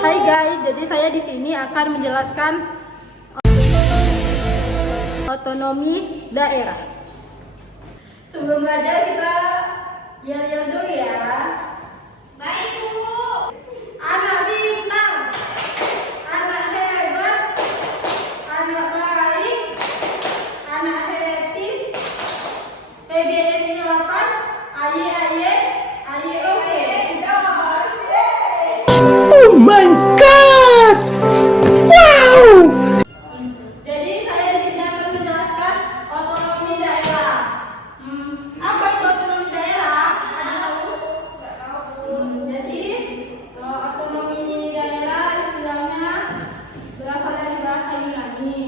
Hai guys, jadi saya di sini akan menjelaskan otonomi daerah. Sebelum belajar kita yel-yel dulu ya. Baik, Bu. Anak bintang, anak hebat, anak baik, anak happy, PGMI 8, aye aye, aye oke. Oh my God! Wow! Jadi saya di sini akan menjelaskan otonomi daerah. Apa itu otonomi daerah? Ada tahu? Nggak tahu. Jadi otonomi daerah istilahnya berasal dari bahasa Yunani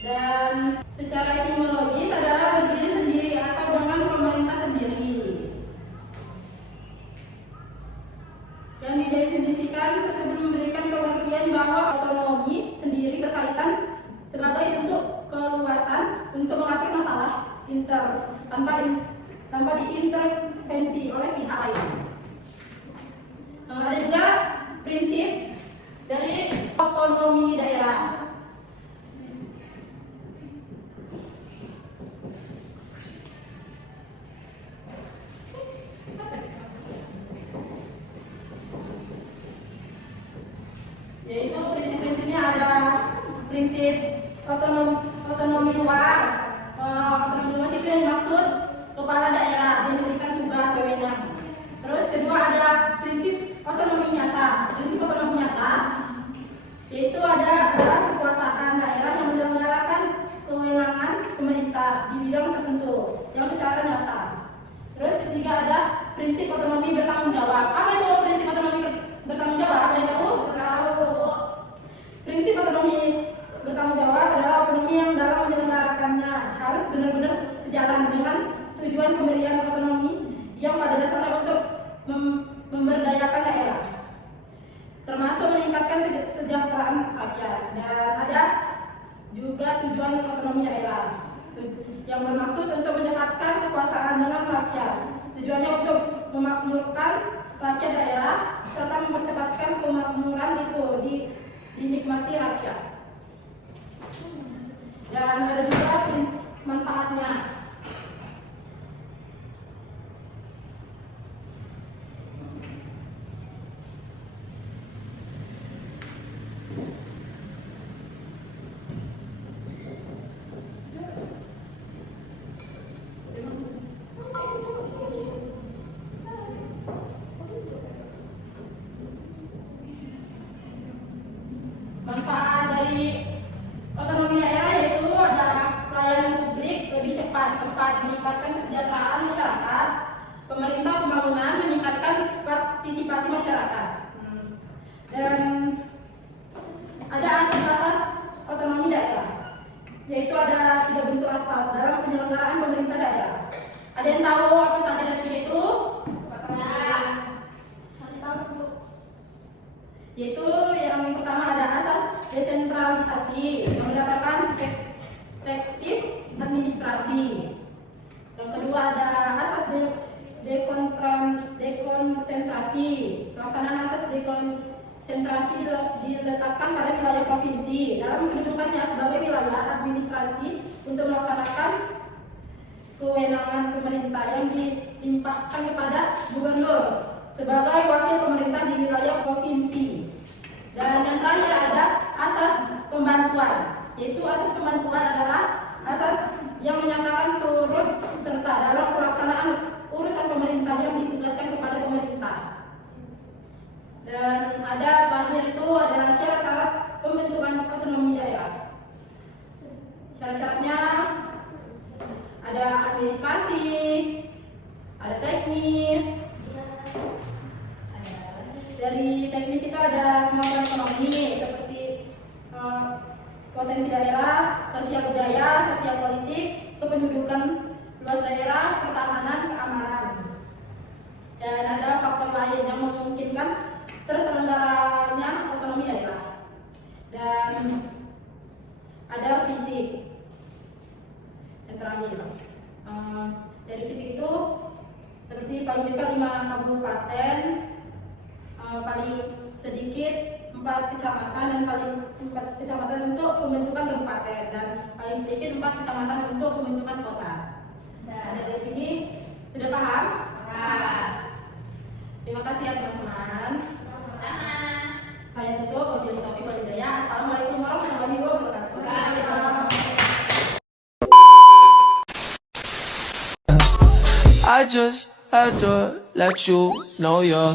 dan secara etimologis adalah berdiri sendiri atau dengan pemerintah sendiri. Yang didefinisikan tersebut memberikan pengertian bahwa otonomi sendiri berkaitan sebagai bentuk keluasan untuk mengatur masalah tanpa diintervensi oleh pihak lain. Ada juga prinsip dari otonomi daerah. Yaitu prinsip-prinsipnya ada prinsip otonomi luas. Otonomi luas itu yang dimaksud kepala daerah yang diberikan tugas wewenang. Terus kedua ada prinsip otonomi nyata. Prinsip otonomi nyata yaitu adalah kekuasaan daerah yang menyelenggarakan kewenangan pemerintah di bidang tertentu yang secara nyata. Terus ketiga ada prinsip otonomi bertanggung jawab. Apa itu prinsip otonomi bertanggung jawab? Ada yang tahu? Prinsip otonomi bertanggung jawab adalah otonomi yang dalam menyelenggarakannya harus benar-benar sejalan dengan tujuan pemberian otonomi yang pada dasarnya untuk memberdayakan daerah, termasuk meningkatkan kesejahteraan rakyat. Dan ada juga tujuan otonomi daerah yang bermaksud untuk mendekatkan kekuasaan dengan rakyat. Tujuannya untuk memakmurkan rakyat daerah serta mempercepatkan kemakmuran itu dinikmati rakyat. Dan ada juga manfaatnya. Manfaat dari otonomi daerah yaitu adalah pelayanan publik lebih cepat, tepat, meningkatkan kesejahteraan masyarakat, pemerintah pembangunan, meningkatkan partisipasi masyarakat. Dan ada asas-asas otonomi daerah, yaitu ada 3 bentuk asas dalam penyelenggaraan pemerintah daerah. Ada yang tahu apa saja dari itu? Kasih tahu dulu. Yaitu yang pertama ada asas desentralisasi yang berdasarkan perspektif administrasi. Yang kedua ada asas dekonsentrasi. Pelaksanaan asas dekonsentrasi diletakkan pada wilayah provinsi dalam kedudukannya sebagai wilayah administrasi untuk melaksanakan kewenangan pemerintah yang dilimpahkan kepada gubernur sebagai wakil pemerintah di wilayah provinsi. Dan yang terakhir ada asas pembantuan, yaitu asas pembantuan adalah asas yang menyatakan turut serta dalam pelaksanaan urusan pemerintah yang ditugaskan kepada pemerintah. Dan ada terakhir itu adalah syarat-syarat pembentukan otonomi daerah. Syarat-syaratnya ada administrasi, ada teknis. Dari teknis itu ada kemampuan ekonomi seperti potensi daerah, sosial budaya, sosial politik, kependudukan luas daerah, pertahanan, keamanan. Dan ada faktor lain yang memungkinkan terselenggaranya otonomi daerah. Dan ada fisik. Yang terakhir, dari fisik itu seperti paling dekat 5 kabupaten, paling sedikit 4 kecamatan dan paling 4 kecamatan untuk pembentukan kabupaten dan paling sedikit 4 kecamatan untuk pembentukan kota. Nah, dari sini sudah paham? Terima kasih ya teman-teman. Sama. Saya tutup. Wabillahi taufiq wal hidayah. Assalamualaikum warahmatullahi wabarakatuh. I just had to let you know you're